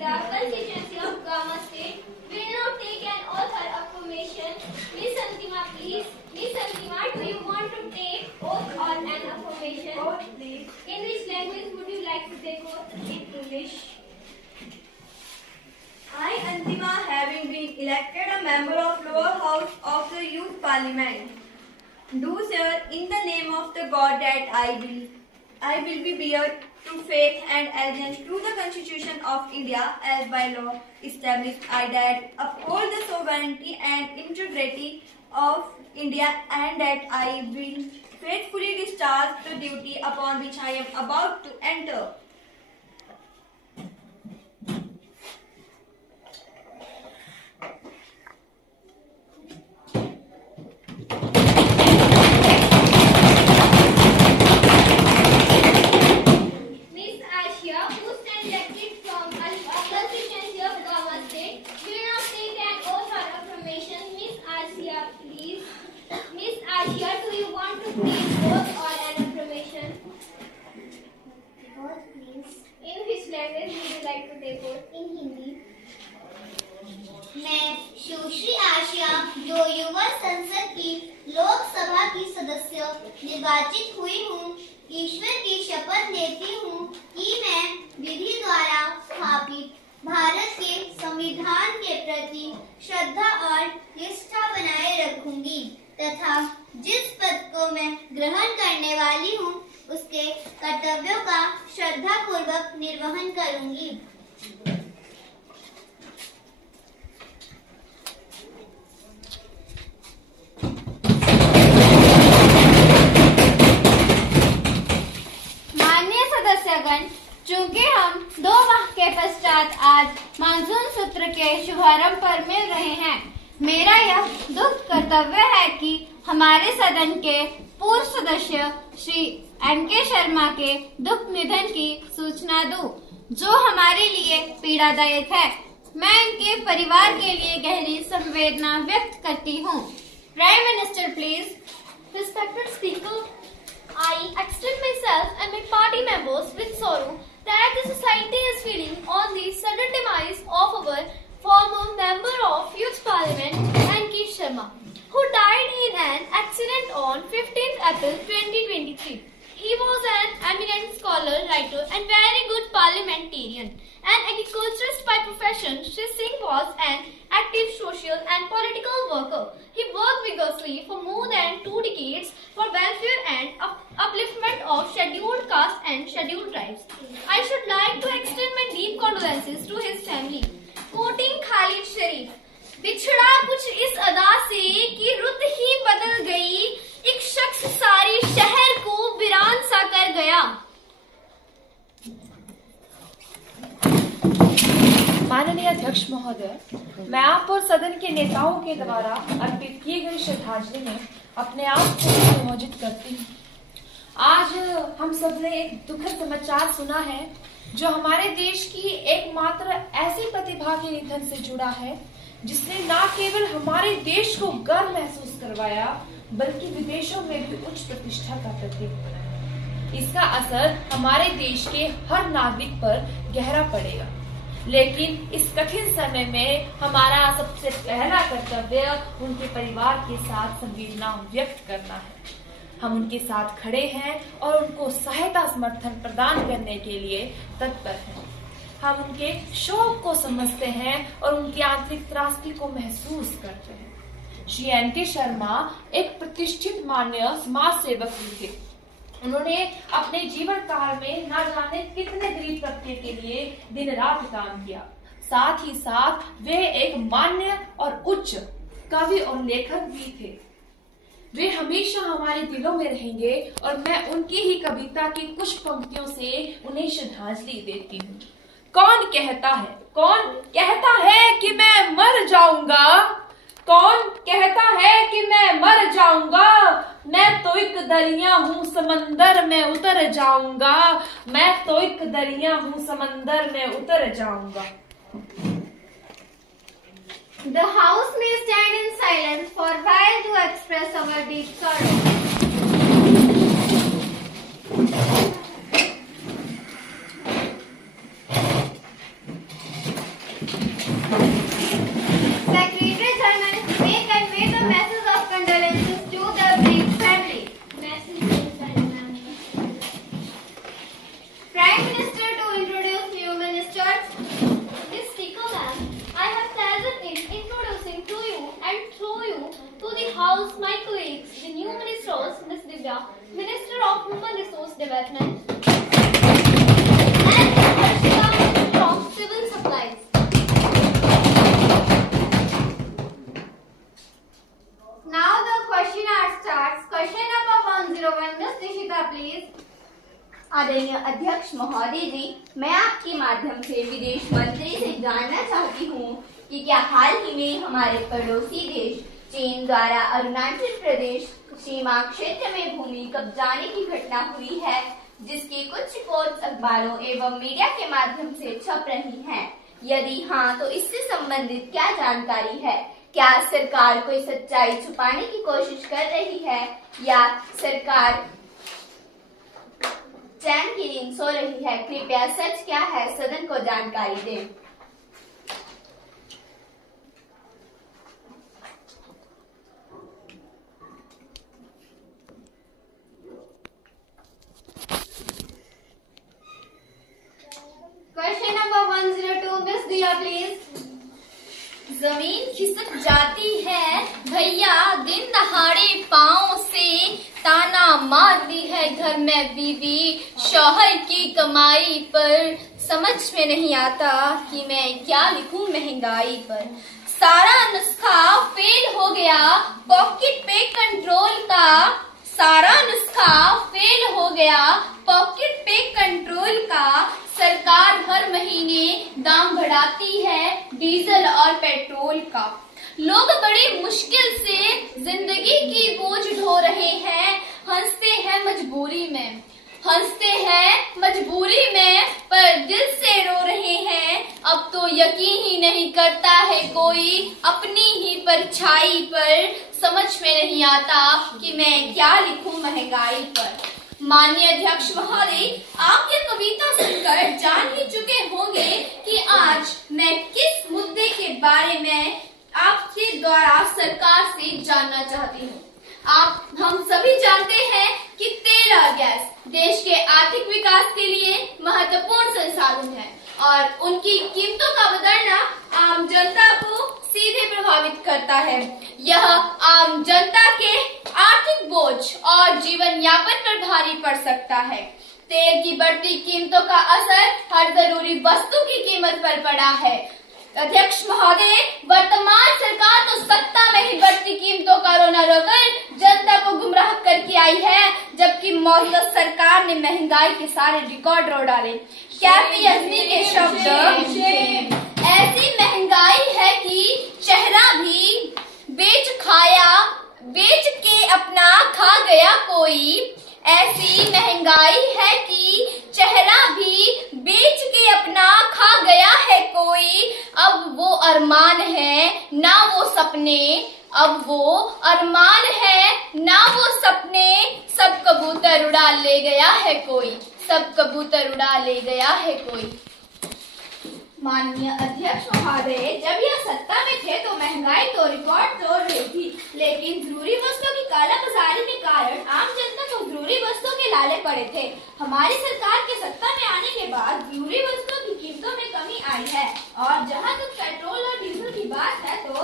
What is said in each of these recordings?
the constituency of Gama State will now take an oath or affirmation. Miss Antima, please. Miss Antima, do you want to take oath or an affirmation? Oath, please. In which language would you like to take oath? In English. I, Antima, having been elected a member of lower house of the Youth Parliament, do swear in the name of the God that I will be bear to faith and allegiance to the Constitution of India as by law established. I that uphold the sovereignty and integrity of India, and that I will faithfully discharge the duty upon which I am about to enter. मैं सुश्री आशिया, जो युवा संसद की लोकसभा की सदस्य निर्वाचित हुई हूँ, ईश्वर की शपथ लेती हूँ कि मैं विधि द्वारा स्थापित भारत के संविधान के प्रति श्रद्धा और निष्ठा बनाए रखूंगी तथा जिस पद को मैं ग्रहण करने वाली हूँ उसके कर्तव्यों का श्रद्धा पूर्वक निर्वहन करूंगी। चूँकि हम 2 माह के पश्चात आज मानसून सत्र के शुभारंभ पर मिल रहे हैं, मेरा यह दुख कर्तव्य है कि हमारे सदन के पूर्व सदस्य श्री NK शर्मा के दुख निधन की सूचना दूं, जो हमारे लिए पीड़ादायक है। मैं इनके परिवार के लिए गहरी संवेदना व्यक्त करती हूँ। Prime minister please. Respected Speaker, I extend myself and my party members with sorrow that the society is feeling on the sudden demise of our former member of Youth Parliament, NK Sharma, who died in an accident on 15th April 2023. He was an eminent scholar, writer and very good parliamentarian. An agriculturist by profession, Shri Singh was an active social and political worker. He worked vigorously for more than 2 decades for welfare and upliftment of scheduled caste and scheduled tribes. I should like to extend my deep condolences to his family. Quoting Khalid Sharif, बिछड़ा कुछ इस अदा से कि रुत ही बदल गई, एक शख्स सारे शहर को वीरान सा कर गया। माननीय अध्यक्ष महोदय, मैं आप और सदन के नेताओं के द्वारा अर्पित की गई श्रद्धांजलि में अपने आप को नियोजित करती हूँ। आज हम सब ने एक दुखद समाचार सुना है, जो हमारे देश की एकमात्र ऐसी प्रतिभा के निधन से जुड़ा है, जिसने न केवल हमारे देश को गर्व महसूस करवाया, बल्कि विदेशों में भी उच्च प्रतिष्ठा का प्रतीक बना। इसका असर हमारे देश के हर नागरिक पर गहरा पड़ेगा। लेकिन इस कठिन समय में हमारा सबसे पहला कर्तव्य उनके परिवार के साथ संवेदना व्यक्त करना है। हम उनके साथ खड़े हैं और उनको सहायता समर्थन प्रदान करने के लिए तत्पर हैं। हम उनके शोक को समझते हैं और उनकी आंतरिक त्रासदी को महसूस करते हैं। श्री NK शर्मा एक प्रतिष्ठित मान्य समाज सेवक भी थे। उन्होंने अपने जीवन काल में न जाने कितने गरीब तबके के लिए दिन रात काम किया। साथ ही साथ वे एक मान्य और उच्च कवि और लेखक भी थे। वे हमेशा हमारे दिलों में रहेंगे और मैं उनकी ही कविता की कुछ पंक्तियों से उन्हें श्रद्धांजलि देती हूँ। कौन कहता है कि मैं मर जाऊंगा? कौन कहता है कि मैं मर जाऊंगा? मैं तो एक दरिया हूँ, समंदर में उतर जाऊंगा। मैं तो एक दरिया हूँ, समंदर में उतर जाऊंगा। The House may stand in silence for a while to express our deep sorrow. Secretary General may convey the message of condolences to the bereaved family. Prime Minister to introduce new ministers. Miss Speaker ma'am, I have pleasure in introducing to you and through you to the House my colleagues, the new ministers, Miss Divya, Minister of Human Resource Development, and Ms. Harshita, Minister of Civil Supplies. Now the question hour starts. Question number 101. Miss Nishita, please. आदरणीय अध्यक्ष महोदय जी, मैं आपके माध्यम से विदेश मंत्री से जानना चाहती हूँ कि क्या हाल ही में हमारे पड़ोसी देश चीन द्वारा अरुणाचल प्रदेश सीमा क्षेत्र में भूमि कब्जाने की घटना हुई है, जिसकी कुछ रिपोर्ट्स अखबारों एवं मीडिया के माध्यम से छप रही हैं। यदि हाँ, तो इससे संबंधित क्या जानकारी है? क्या सरकार कोई सच्चाई छुपाने की कोशिश कर रही है या सरकार चैन की नींद सो रही है? कृपया सच क्या है सदन को जानकारी दें। Question number 102. Miss Diya, please. जमीन खिसक जाती है भैया, दिन दहाड़े पाँव से ताना मारती है घर में बीवी, शौहर की कमाई पर समझ में नहीं आता कि मैं क्या लिखूं महंगाई पर। सारा नुस्खा फेल हो गया पॉकेट पे कंट्रोल का, सारा नुस्खा फेल हो गया पॉकेट पे कंट्रोल का। सरकार हर महीने दाम बढ़ाती है डीजल और पेट्रोल का। लोग बड़ी मुश्किल से जिंदगी की बोझ ढो रहे हैं, हंसते हैं मजबूरी में, हंसते हैं मजबूरी में, पर दिल से रो रहे हैं। अब तो यकीन ही नहीं करता है कोई अपनी ही परछाई पर, समझ में नहीं आता कि मैं क्या लिखूं महंगाई पर। माननीय अध्यक्ष महोदय, आप ये कविता सुनकर जान ही चुके होंगे कि आज मैं किस मुद्दे के बारे में आपके द्वारा सरकार से जानना चाहती हूँ। हम सभी जानते हैं कि तेल और गैस देश के आर्थिक विकास के लिए महत्वपूर्ण संसाधन है और उनकी कीमतों का बढ़ना आम जनता को सीधे प्रभावित करता है। यह आम जनता के आर्थिक बोझ और जीवन यापन पर भारी पड़ सकता है। तेल की बढ़ती कीमतों का असर हर जरूरी वस्तु की कीमत पर पड़ा है। अध्यक्ष महोदय, वर्तमान सरकार तो सत्ता में ही बढ़ती कीमतों का रोना रोकर जनता को गुमराह करके आई है, जबकि मौजूदा सरकार ने महंगाई के सारे रिकॉर्ड रोड डाले। कैफी अजमी के शब्द, ऐसी महंगाई है कि चेहरा भी बेच के अपना खा गया कोई। ऐसी महंगाई है कि चेहरा भी बेच के अपना खा गया है कोई। अब वो अरमान है ना वो सपने, अब वो अरमान है ना वो सपने, सब कबूतर उड़ा ले गया है कोई, सब कबूतर उड़ा ले गया है कोई। माननीय अध्यक्ष महोदय, जब यह सत्ता में थे तो महंगाई तो रिकॉर्ड तोड़ रही थी, लेकिन जरूरी वस्तुओं की कालाबाजारी के कारण आम जनता को जरूरी वस्तुओं के लाले पड़े थे। हमारी सरकार के सत्ता में आने के बाद जरूरी वस्तुओं की कीमतों में कमी आई है और जहां तक पेट्रोल और डीजल की बात है तो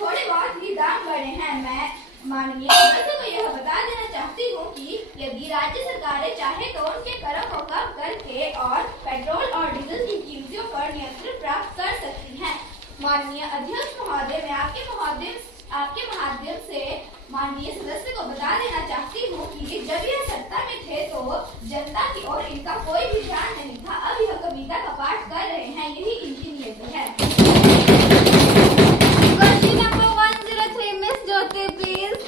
थोड़े बहुत ही दाम बढ़े हैं। मैं माननीय सदस्य को यह बता देना चाहती हूँ कि यदि राज्य सरकारें चाहे तो उनके करों को कम करके और पेट्रोल और डीजल की कीमतों पर नियंत्रण प्राप्त कर सकती हैं। माननीय अध्यक्ष महोदय, मैं आपके माध्यम से माननीय सदस्य को बता देना चाहती हूँ कि जब यह सत्ता में थे तो जनता की ओर इनका कोई भी ध्यान नहीं था। अब यह कविता का पाठ कर रहे हैं, यही इनकी नियति है। Question number 103. Miss Jyoti, please.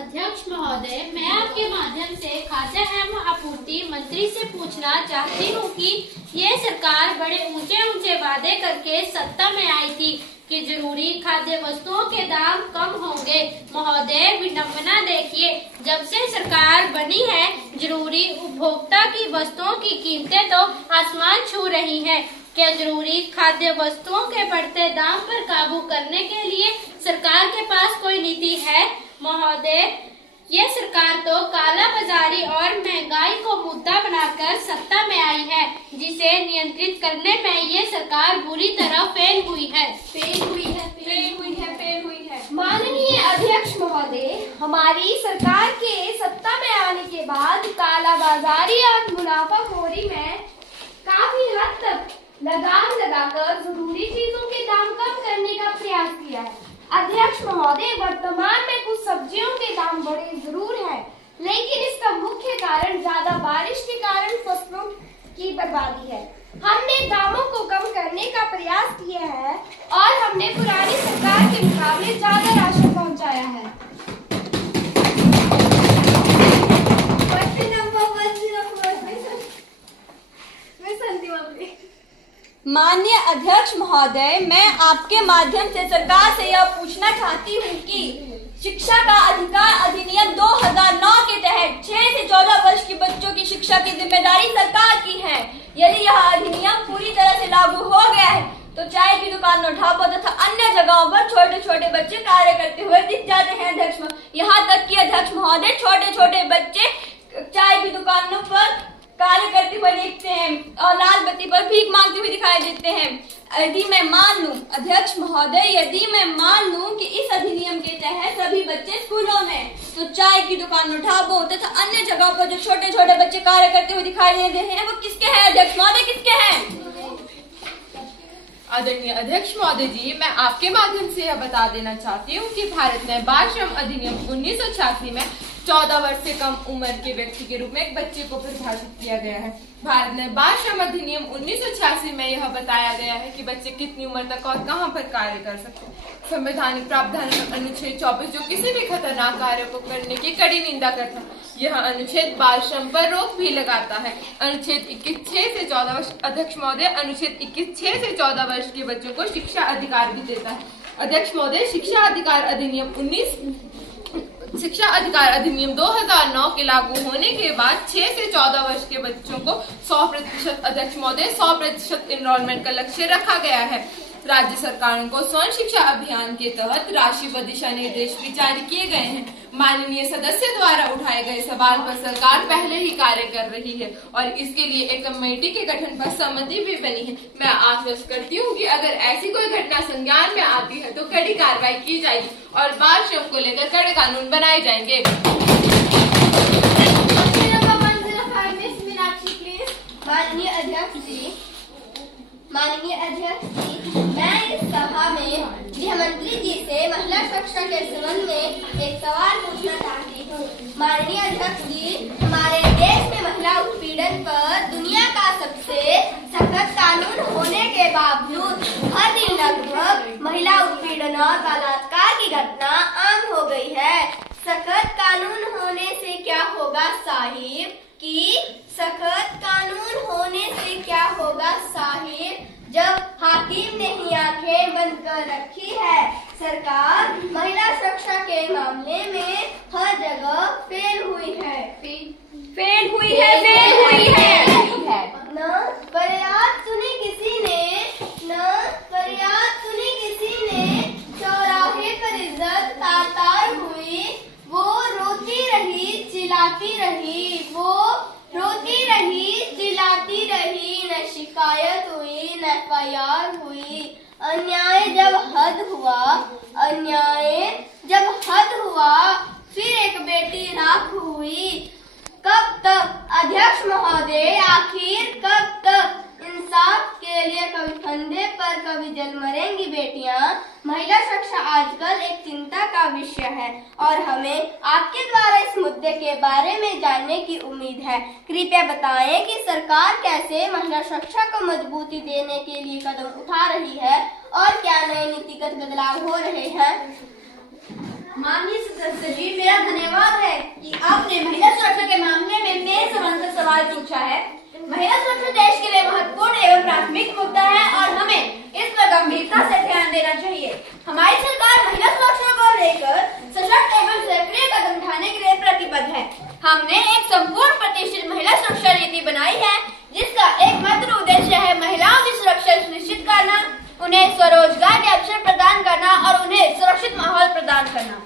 अध्यक्ष महोदय, मैं आपके माध्यम से खाद्य एवं आपूर्ति मंत्री से पूछना चाहती हूँ कि ये सरकार बड़े ऊंचे ऊंचे वादे करके सत्ता में आई थी कि जरूरी खाद्य वस्तुओं के दाम कम होंगे। महोदय, विडंबना देखिए, जब से सरकार बनी है जरूरी उपभोक्ता की वस्तुओं की कीमतें तो आसमान छू रही हैं। क्या जरूरी खाद्य वस्तुओं के बढ़ते दाम पर काबू करने के लिए सरकार के पास कोई नीति है? महोदय, ये सरकार तो काला बाजारी और महंगाई को मुद्दा बनाकर सत्ता में आई है, जिसे नियंत्रित करने में ये सरकार बुरी तरह फेल हुई है। माननीय अध्यक्ष महोदय, हमारी सरकार के सत्ता में आने के बाद काला बाजारी और मुनाफाखोरी में काफी हद तक लगाम लगाकर जरूरी चीजों के दाम कम करने का प्रयास किया है। अध्यक्ष महोदय, वर्तमान में कुछ सब्जियों के दाम बढ़े जरूर हैं, लेकिन इसका मुख्य कारण ज्यादा बारिश के कारण फसलों की बर्बादी है। हमने दामों को कम करने का प्रयास किया है और हमने पुरानी सरकार के मुकाबले ज्यादा राशन पहुंचाया है। Question number 104। माननीय अध्यक्ष महोदय, मैं आपके माध्यम से सरकार से यह पूछना चाहती हूँ कि शिक्षा का अधिकार अधिनियम 2009 के तहत 6 से 14 वर्ष के बच्चों की शिक्षा की जिम्मेदारी सरकार की है। यदि यह अधिनियम पूरी तरह से लागू हो गया है तो चाय की दुकान, ढाबों तथा अन्य जगहों पर छोटे छोटे बच्चे कार्य करते हुए दिख जाते हैं। अध्यक्ष, यहाँ तक कि अध्यक्ष महोदय, छोटे छोटे बच्चे चाय की दुकानों पर कार्य करते हुए दिखते हैं और लाल बत्ती पर भीख मांगते हुए दिखाई देते हैं। यदि मैं मान लूं, अध्यक्ष महोदय, यदि मैं मान लूं कि इस अधिनियम के तहत सभी बच्चे स्कूलों में, तो चाय की दुकान, ढाबों तथा अन्य जगहों पर जो छोटे छोटे बच्चे कार्य करते हुए दिखाई दे रहे हैं, वो किसके हैं? अध्यक्ष महोदय, किसके हैं? आदरणीय अध्यक्ष महोदय जी, मैं आपके माध्यम से यह बता देना चाहती हूँ कि भारत में बाल श्रम अधिनियम 1986 में 14 वर्ष से कम उम्र के व्यक्ति के रूप में एक बच्चे को परिभाषित किया गया है। भारत में बाल श्रम अधिनियम 1986 में यह बताया गया है कि बच्चे कितनी उम्र तक और कहां पर कार्य कर सकते हैं। संवैधानिक प्रावधान अनुच्छेद 24 जो किसी भी खतरनाक कार्य को करने की कड़ी निंदा करता है, यह अनुच्छेद बाल श्रम पर रोक भी लगाता है। अनुच्छेद 21 6 से 14 वर्ष, अध्यक्ष महोदय, अनुच्छेद 21 6 से 14 वर्ष के बच्चों को शिक्षा अधिकार भी देता है। अध्यक्ष महोदय, शिक्षा अधिकार अधिनियम 2009 के लागू होने के बाद 6 से 14 वर्ष के बच्चों को 100%, अध्यक्ष महोदय, 100% एनरोलमेंट का लक्ष्य रखा गया है। राज्य सरकारों को स्वर्ण शिक्षा अभियान के तहत राशि व दिशा निर्देश भी जारी किए गए हैं। माननीय सदस्य द्वारा उठाए गए सवाल पर सरकार पहले ही कार्य कर रही है और इसके लिए एक कमेटी के गठन पर सहमति भी बनी है। मैं आश्वस्त करती हूँ कि अगर ऐसी कोई घटना संज्ञान में आती है तो कड़ी कार्रवाई की जाएगी और बाल श्रम को लेकर कड़े कानून बनाए जाएंगे। माननीय अध्यक्ष जी, मैं इस सभा में गृह मंत्री जी से महिला सुरक्षा के संबंध में एक सवाल पूछना चाहती हूँ। माननीय अध्यक्ष जी, हमारे देश में महिला उत्पीड़न पर दुनिया का सबसे सख्त कानून होने के बावजूद हर दिन लगभग महिला उत्पीड़न और बलात्कार की घटना आम हो गई है। सख्त कानून होने से क्या होगा साहिब? सख्त कानून होने से क्या होगा साहिब, जब हाकिम ने ही आंखें बंद कर रखी है। सरकार महिला सुरक्षा के मामले में हर जगह फेल हुई है। न फरियाद सुनी किसी ने, चौराहे पर इज्जत तार हुई, वो रोती रही चिल्लाती रही, न शिकायत हुई न FIR हुई। अन्याय जब हद हुआ फिर एक बेटी राख हुई। कब तक अध्यक्ष महोदय, आखिर कब तक? इंसाफ के लिए कभी फंदे पर कभी जल मरेंगी बेटियां। महिला सुरक्षा आजकल एक चिंता का विषय है और हमें आपके द्वारा इस मुद्दे के बारे में जानने की उम्मीद है। कृपया बताएं कि सरकार कैसे महिला सुरक्षा को मजबूती देने के लिए कदम उठा रही है और क्या नए नीतिगत बदलाव हो रहे हैं। माननीय सदस्य जी, मेरा धन्यवाद है कि आपने महिला सुरक्षा के मामले में मेरे संबंधित सवाल पूछा है। महिला सुरक्षा देश के लिए महत्वपूर्ण एवं प्राथमिक मुद्दा है और हमें इस पर गंभीरता से ध्यान देना चाहिए। हमारी सरकार महिला सुरक्षा को लेकर सशक्त एवं सक्रिय कदम उठाने के लिए प्रतिबद्ध है। हमने एक संपूर्ण प्रतिष्ठित महिला सुरक्षा नीति बनाई है जिसका एकमात्र उद्देश्य है महिलाओं की सुरक्षा उन्हें स्वरोजगार के अवसर प्रदान करना और उन्हें सुरक्षित माहौल प्रदान करना।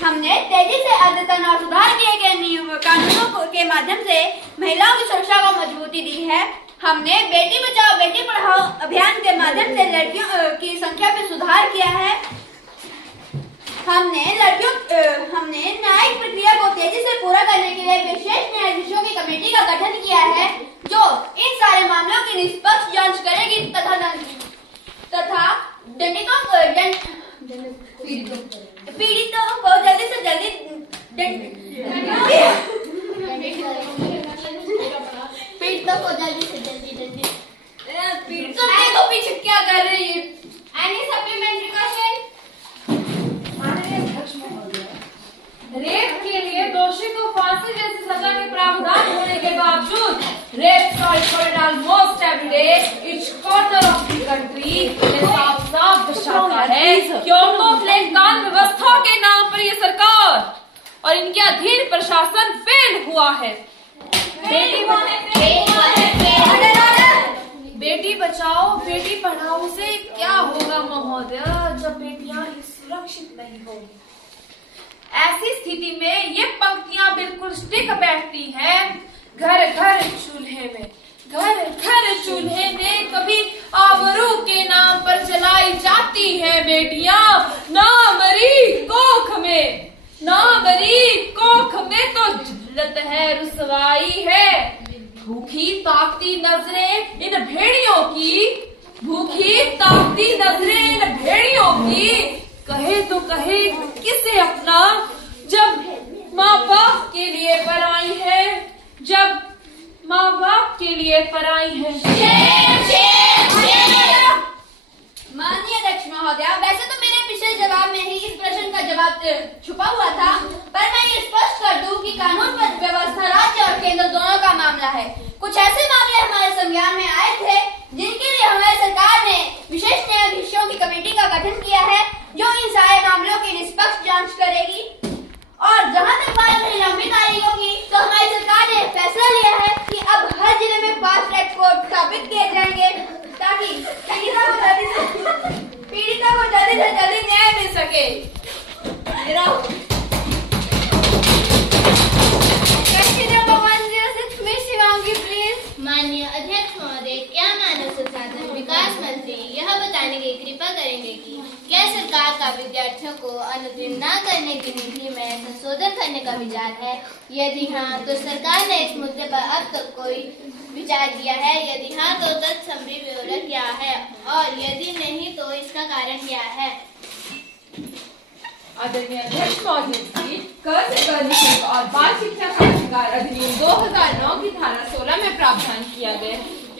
हमने तेजी से अद्यतन और सुधार किए गए कानूनों के माध्यम से महिलाओं की सुरक्षा को मजबूती दी है। हमने बेटी बचाओ बेटी पढ़ाओ अभियान के माध्यम से लड़कियों की संख्या में सुधार किया है। हमने न्यायिक प्रक्रिया को तेजी से पूरा करने के लिए विशेष न्यायाधीशों की कमेटी का गठन किया है जो इन सारे मामलों की निष्पक्ष जांच करेगी तथा पीड़ितों को जल्दी से जल्दी पीड़ितों को पीछे क्या कर रही है? Any supplementary question? माननीय अध्यक्ष महोदय, रेप के लिए दोषी को फांसी जैसी सजा के प्रावधान होने के बावजूद rape almost every day each corner of the country साफ साफ दर्शाता है कि औरतों के कानून व्यवस्था के नाम पर ये सरकार और इनके अधीन प्रशासन फेल हुआ है। बेटी बचाओ बेटी पढ़ाओ से क्या होगा महोदय जब बेटियां सुरक्षित नहीं होंगी। ऐसी स्थिति में ये पंक्तियां बिल्कुल स्टिक बैठती हैं। घर घर चूल्हे में कभी आबरू के नाम पर चलाई जाती है बेटियां। ना मरी कोख में तो जिल्लत है रुसवाई है। भूखी ताकती नजरें इन भेड़ियों की कहे तो कहे किसे अपना जब माँ बाप के लिए पराई है। माननीय अध्यक्ष महोदय, वैसे तो मेरे पिछले जवाब में ही इस प्रश्न का जवाब छुपा हुआ था, पर मैं ये स्पष्ट कर दूं कि कानून व्यवस्था राज्य और केंद्र दोनों का मामला है। कुछ ऐसे मामले हमारे संज्ञान में आए थे जिनके लिए हमारी सरकार ने विशेष न्यायाधीशों की कमेटी का गठन किया है जो इन सारे मामलों की निष्पक्ष जांच करेगी। और जहां तक बात रही लंबी तारीखों की, तो हमारी सरकार ने फैसला लिया है कि अब हर जिले में फास्ट ट्रैक कोर्ट स्थापित किए जाएंगे ताकि पीड़िता को जल्दी से जल्दी न्याय मिल सके। माननीय अध्यक्ष महोदय, क्या मानव संसाधन विकास मंत्री यह बताने की कृपा करेंगे कि क्या सरकार का विद्यार्थियों को अनुत्तीर्ण न करने की नीति में संशोधन करने का विचार है? यदि हाँ, तो सरकार ने इस मुद्दे पर अब तक कोई विचार किया है? यदि हाँ, तो तत्संबंधी ब्यौरा क्या है और यदि नहीं तो इसका कारण क्या है? आदरणीय अध्यक्ष महोदय जी, कर से कर और बाल शिक्षा का अधिकार अधिनियम 2009 की धारा 16 में प्रावधान किया गया।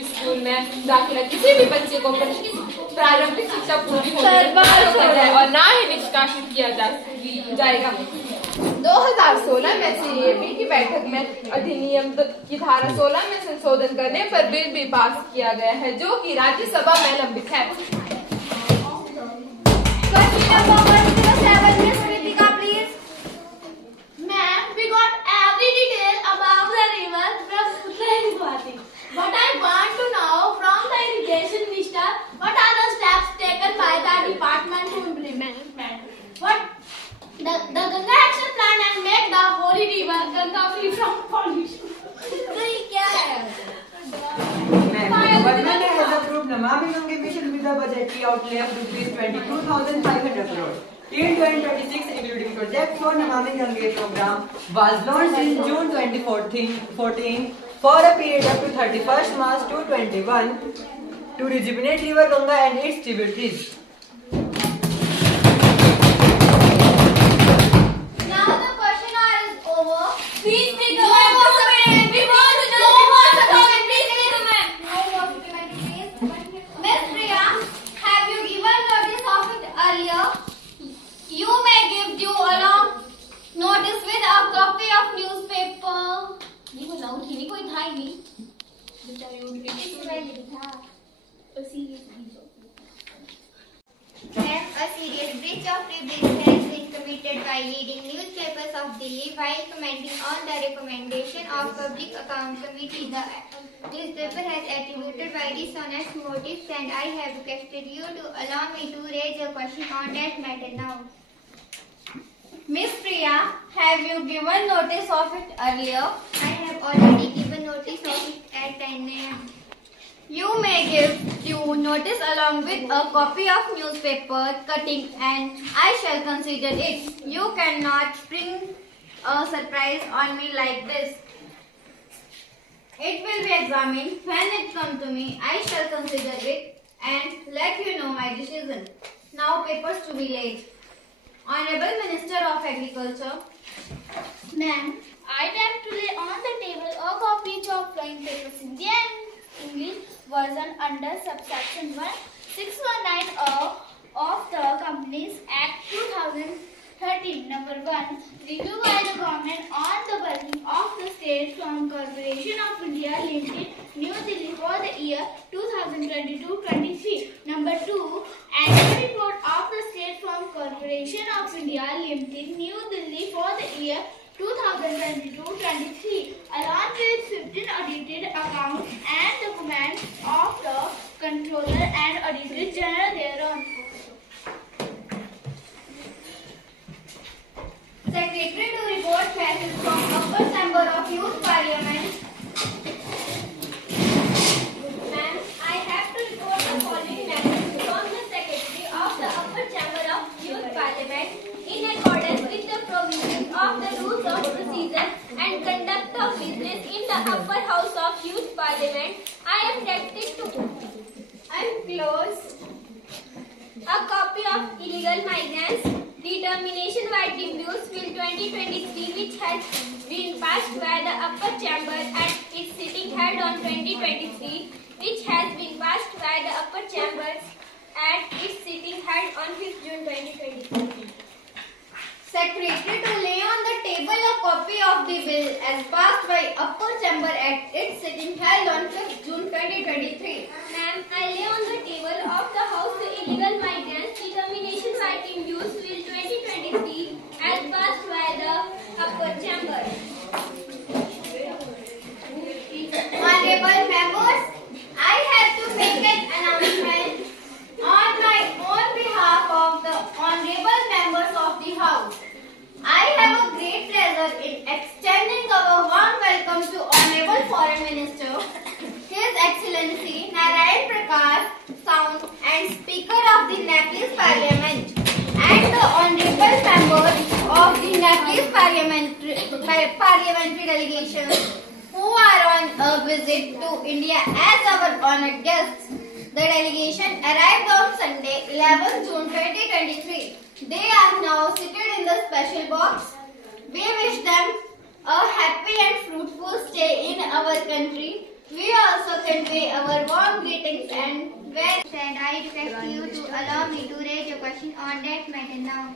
स्कूल में दाखिला किसी भी बच्चे को प्रारंभिक शिक्षा पूरी होने और न ही निष्कासित किया जाएगा। 2016 में सीएबी की बैठक में अधिनियम की धारा 16 में संशोधन करने पर बिल भी पास किया गया है जो कि राज्यसभा में लंबित है। We got every detail about the river Brahmaputra. But I want to know from the irrigation minister what are the steps taken by the department to implement the Ganga Action Plan and make the holy river Ganga free from pollution. तो ये क्या है? Government has approved Namami Gange mission with a budgetary outlay of ₹22,500 crore. Till 2026, including project for Namami Gange program was launched in June 2014 for a period up to 31st March 2021 to rejuvenate River Ganga and its tributaries. Now the question hour is over. Please take a Miss Priya, have you given notice of it earlier? You may give due along notice with a copy of newspaper. ये बताओ ठीक नहीं कोई था ही नहीं। A serious breach of privilege has been committed by leading newspapers of Delhi while commenting on the recommendation of Public Account Committee. The This paper has attributed by dishonest motives, and I have requested you to allow me to raise a question on that matter now. Miss Priya, have you given notice of it earlier? I have already given notice of it at 10 a.m. You may give due notice along with a copy of newspaper cutting, and I shall consider it. You cannot spring a surprise on me like this. It will be examined. When it comes to me, I shall consider it and let you know my decision. Now papers to be laid. Honorable Minister of Agriculture. Ma'am, I'd like to lay on the table a copy of Flying Papers India and English version under subsection 1619 of the Companies Act 2013. Number 1. Review by the government on the working of the State Farm Corporation of India Limited, New Delhi for the year 2022-23. Number 2. Annual report of the State Farm Corporation of India Limited, New Delhi for the year 2022-23, along with 15 audited accounts and documents of the Controller and Auditor General thereon. Secretary to report message from Upper Chamber of Youth Parliament. Ma'am, I have to report the following message from the Secretary of the Upper Chamber of Youth Parliament. In accordance with the provisions of the rules of procedure and conduct of business in the Upper House of Youth Parliament, I am directed to enclose a copy of Illegal Migrants Determination Whiting Bills Bill 2023, which has been passed by the Upper Chamber at its sitting held on 2023, which has been passed by the Upper Chamber at its sitting held on 5th June 2023. Secretary to lay on the table a copy of the bill as passed by Upper Chamber at its sitting held on 5th June 2023. Ma'am, I lay on the table of the House the Illegal Migrants Determination Whiting Bills Bill 2023 as passed by the Upper Chamber. Honorable members, I have to make an announcement on my own behalf of the honorable members of the House. I have a great pleasure in extending our warm welcome to Honorable Foreign Minister, His Excellency Narayan Prakash Sound and Speaker of the Nepalese Parliament, and the honorable members of the Nepalese parliamentary delegation who are on a visit to India as our honored guests. The delegation arrived on Sunday, 11 June 2023. They are now seated in the special box. We wish them a happy and fruitful stay in our country. We also convey our warm greetings and I request you to allow me to raise a question on that matter now.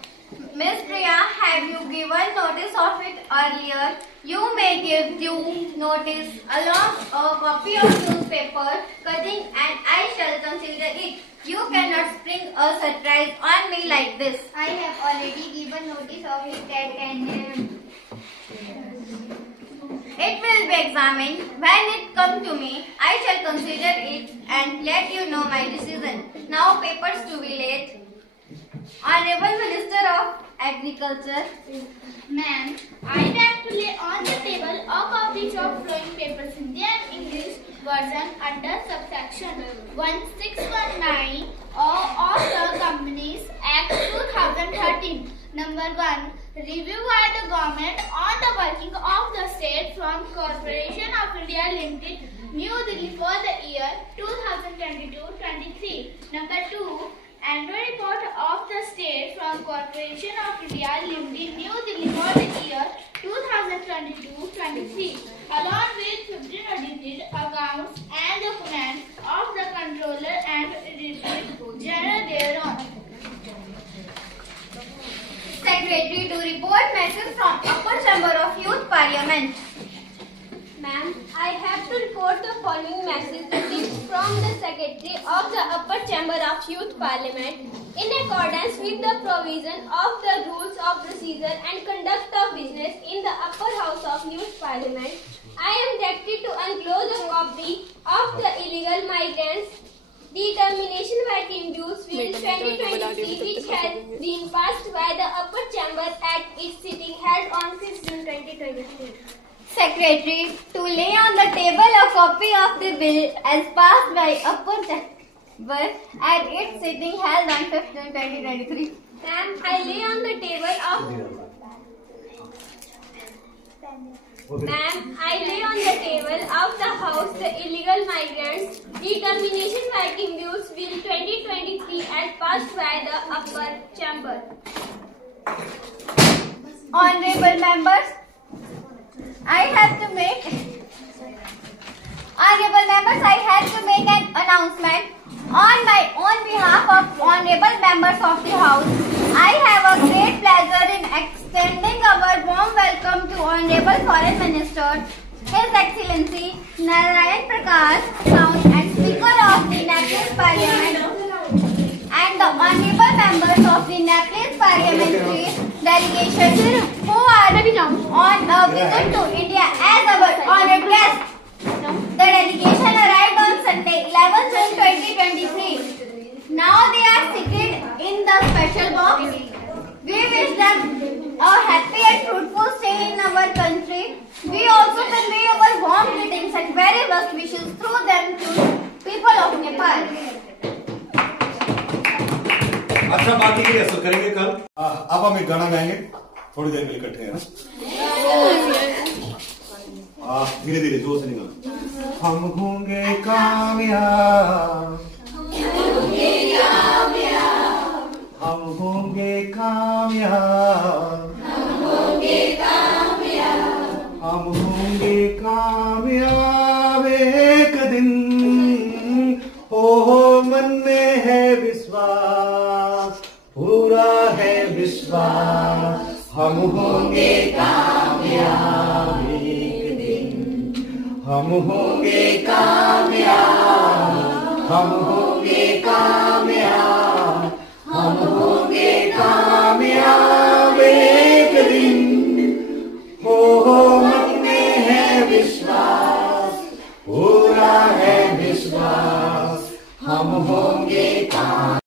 Miss Priya, have you given notice of it earlier? You may give due notice along a copy of newspaper cutting, and I shall consider it. You cannot spring a surprise on me like this. I have already given notice of it at 10 a.m. It will be examined. When it comes to me, I shall consider it and let you know my decision. Now papers to be laid. Honorable Minister of Agriculture. Ma'am, I'd like to lay on the table a copy of Flowing Papers India and English version under subsection 1619 of the Companies Act 2013. Number 1. Review by the government on the working of the State Farm Corporation of India Limited, New Delhi for the year 2022-23. Number 2. Annual report of the State Farm Corporation of India Limited, New Delhi for the year 2022-23, along with 15 audited accounts and documents of the Controller and Auditor General thereon. Secretary to report message from Upper Chamber of Youth Parliament. Ma'am, I have to report the following message received from the Secretary of the Upper Chamber of Youth Parliament in accordance with the provision of the rules of procedure and conduct of business in the Upper House of Youth Parliament. I am directed to enclose a copy of the illegal migrants determination working dues will 2023 which has been passed by the upper chamber at its sitting held on 5th June 2023. Secretary, to lay on the table a copy of the bill as passed by upper chamber at its sitting held on 5th June 2023. Ma'am, I lay on the table of the House the illegal migrants determination working dues bill 2023 as passed by the upper chamber. Honorable members, I have to make an announcement on my own behalf of honorable members of the House. I have a great pleasure in extending our warm welcome to Honorable Foreign Minister, His Excellency Narayan Prakash Sound and Speaker of the Nepalese Parliament, and the honorable members of the Nepalese Parliamentary delegation who are on a visit to India as our honored guests. The delegation arrived on Sunday, 11 June 2023. Now they are seated in the special box. We wish them a happy and fruitful stay in our country. We also convey our warm greetings and very best wishes through them to people of Nepal. अच्छा बाकी की असर करेंगे कल। अब हम एक गाना गाएंगे थोड़ी देर के लिए इकट्ठे हैं। धीरे धीरे जोर से निकल। हम होंगे कामयाब, हम होंगे कामयाब, हम होंगे कामयाब एक दिन। हो मन में है विश्वास, पूरा है विश्वास, हम होंगे कामयाब एक दिन। हम होंगे कामयाब, हम होंगे कामयाब, हम होंगे कामयाब